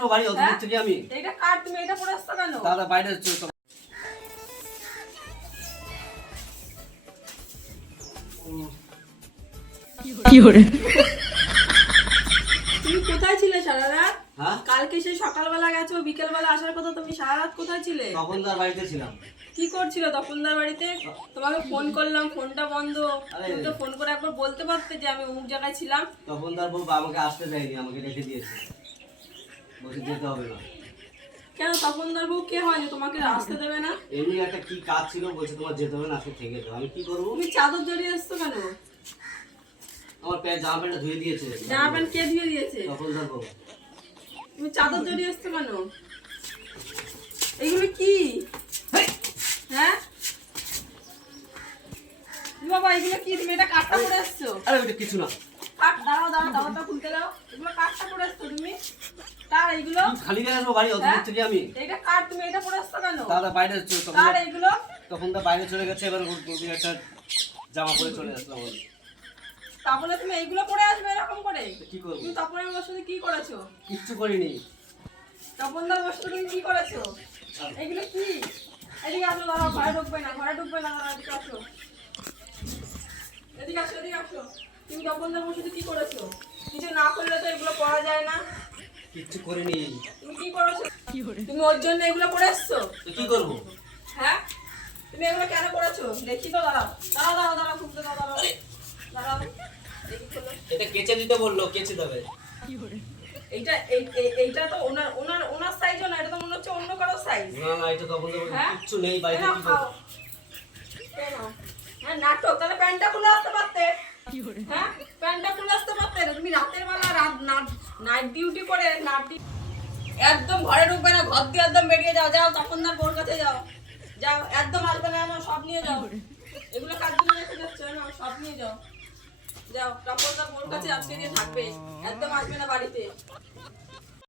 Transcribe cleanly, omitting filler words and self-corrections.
আসবো বাড়ি অত দূর থেকে আমি? এটা কাট, তুমি এটা পরে আসছো কেন? দাদা বাইরে চল। কি করে? তুমি কোথায় ছিলে সারা রাত? হ্যাঁ, কালকে সেই সকালবেলা গেছো, বিকেলবেলা আসার কথা, তুমি সারা রাত কোথায় ছিলে? তপনদার বাড়িতে ছিলাম। কি করছিল তপনদার বাড়িতে? তোমাকে ফোন করলাম, ফোনটা বন্ধ। তুমি তো ফোন করে একবার বলতে পারতে যে আমি অমুক জায়গায় ছিলাম। তপনদার বউ আমাকে আসতে দেয়নি, আমাকে রেখে দিয়েছে, বসে যেতে হবে না। কেন তপনদার বউ কে হয়নি তোমাকে আসতে দেবে না? এমনি একটা কি কাজ ছিল, বলছে তোমার যেতে হবে না, আজকে থেকে যাও। আমি কি করবো? তুমি চাদর জড়িয়ে এসছো কেন? আমার জামা প্যান্টটা ধুয়ে দিয়েছে। জামা প্যান্ট কে ধুয়ে দিয়েছে? তপনদার বউ। তুমি চাদর জড়িয়ে এসছো কেন? এগুলো কি? হ্যাঁ বাবা, এগুলো কি? তুমি এটা কাঠটা পরে এসছো? আরে ওইটা কিছু না। কাঠ, দাঁড়াও দাঁড়াও, দাঁড়াটা খুলতে দাও। এগুলো কাঠটা পরে এসছো তুমি? কার এইগুলো? খালি গায়ে আসবো বাড়ি অত দূর থেকে আমি? এটা কাঠ, তুমি এটা পরে এসছো কেন? দাদা বাইরে চল। কার এইগুলো? তপনদা বাইরে চলে গেছে, এবার একটা জামা পরে চলে আসলাম আমি। তারপরে তুমি এইগুলো পরে আসবে এরকম করে? কি করবো? তুমি তপনের বসে সাথে কি করেছো? কিচ্ছু করিনি। তপনদার বসে তুমি কি করেছো? এগুলো কি? এদিকে আসো, দাঁড়াও, ঘরে ঢুকবে না, ঘরে ঢুকবে না, দাঁড়াও, এদিকে আসো, এদিকে আসো, এদিকে আসো। তুমি তপনদার বসে কি করেছো? কিছু না করলে তো এগুলো পরা যায় না। কিচ্ছু করিনি। তুমি কি করেছো? কি করে? তুমি ওর জন্য এগুলো পরে এসছো? তো কি করবো? হ্যাঁ, তুমি এগুলো কেন করেছো? দেখি তো, দাঁড়াও দাঁড়াও দাঁড়াও দাঁড়াও, খুলতে দাও, দাঁড়াও দাঁড়াও, দেখি খোলো। এটা কেচে দিতে বললো, কেচে দেবে। কি করে? এইটা এইটা তো ওনার ওনার ওনার সাইজও না, এটা তো মনে হচ্ছে অন্য কারো সাইজ। না না, এটা তপনদা বললো হ্যাঁ? কিচ্ছু নেই বাড়িতে, কেন কি খাও? করবো? কেন? হ্যাঁ, নাটক। তাহলে প্যান্টটা খুলে আসতে পারতে। কি করে? হ্যাঁ, প্যান্টটা খুলে আসতে পারতে। তুমি রাতের বেলা নাইট ডিউটি করে একদম ঘরে ঢুকবে না, ঘর দিয়ে একদম বেরিয়ে যাও। যাও তপনদার বোর কাছে যাও, যাও, একদম আসবে না, না সব নিয়ে যাও। এগুলো কার জন্য রেখে যাচ্ছ? না সব নিয়ে যাও, যাও তপনদার বোর কাছে আজকে দিয়ে থাকবে, একদম আসবে না বাড়িতে।